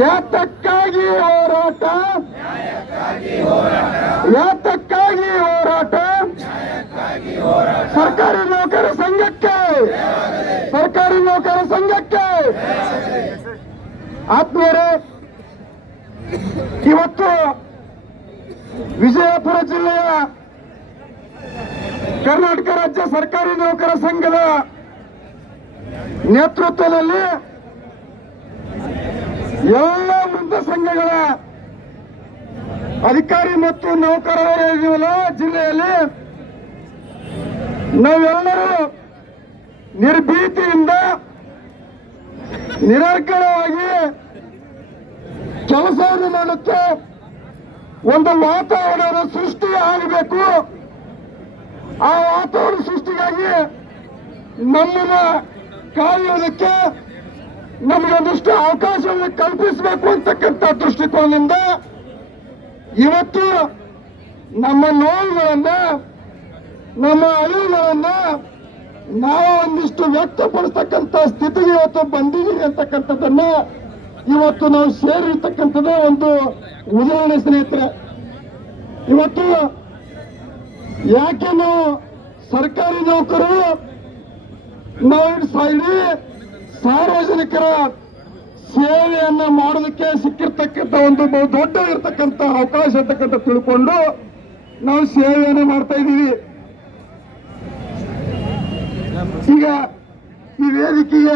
ಯಾತಕ್ಕಾಗಿ ಹೋರಾಟ? ಯಾತಕ್ಕಾಗಿ ಹೋರಾಟ? ಸರ್ಕಾರಿ ನೌಕರ ಸಂಘಕ್ಕೆ? ಸರ್ಕಾರಿ ನೌಕರ ಸಂಘಕ್ಕೆ? ಆತ್ಮೀಯರೇ, ಇವತ್ತು ವಿಜಯಪುರ ಜಿಲ್ಲೆಯ ಕರ್ನಾಟಕ ರಾಜ್ಯ ಸರ್ಕಾರಿ ನೌಕರ ಸಂಘದ ನೇತೃತ್ವದಲ್ಲಿ ಎಲ್ಲ ವೃದ್ಧ ಸಂಘಗಳ ಅಧಿಕಾರಿ ಮತ್ತು ನೌಕರರು ಜಿಲ್ಲೆಯಲ್ಲಿ? ನಾವೆಲ್ಲರೂ ನಿರ್ಭೀತಿಯಿಂದ ನಿರರ್ಗಳವಾಗಿ ಕೆಲಸವನ್ನು ಮಾಡುತ್ತೆ ಒಂದು ವಾತಾವರಣ ಸೃಷ್ಟಿ ಆಗಬೇಕು. ಆ ವಾತಾವರಣ ಸೃಷ್ಟಿಗಾಗಿ ನಮ್ಮನ್ನ ಕಾಯುವುದಕ್ಕೆ ನಮಗೆ ಒಂದಷ್ಟು ಅವಕಾಶವನ್ನು ಕಲ್ಪಿಸಬೇಕು ಅಂತಕ್ಕಂಥ ದೃಷ್ಟಿಕೋನದಿಂದ ಇವತ್ತು ನಮ್ಮ ನೋವುಗಳನ್ನ, ನಮ್ಮ ಅಳಿವುಗಳನ್ನ ನಾವು ಒಂದಿಷ್ಟು ವ್ಯಕ್ತಪಡಿಸ್ತಕ್ಕಂಥ ಸ್ಥಿತಿಗೆ ಇವತ್ತು ಬಂದಿದ್ದೀವಿ ಅಂತಕ್ಕಂಥದ್ದನ್ನ ಇವತ್ತು ನಾವು ಸೇರಿರ್ತಕ್ಕಂಥದ್ದೇ ಒಂದು ಉದಾಹರಣೆ ಸ್ನೇಹಿತರೆ. ಇವತ್ತು ಯಾಕೆ ನಾವು ಸರ್ಕಾರಿ ನೌಕರರು ನಾವು ಇಡೀ ಸಾರ್ವಜನಿಕರ ಸೇವೆಯನ್ನ ಮಾಡೋದಕ್ಕೆ ಸಿಕ್ಕಿರ್ತಕ್ಕಂಥ ಒಂದು ಬಹು ದೊಡ್ಡ ಇರ್ತಕ್ಕಂಥ ಅವಕಾಶ ಅಂತಕ್ಕಂಥ ತಿಳ್ಕೊಂಡು ನಾವು ಸೇವೆಯನ್ನು ಮಾಡ್ತಾ ಇದ್ದೀವಿ. ಈಗ ಈ ವೇದಿಕೆಯ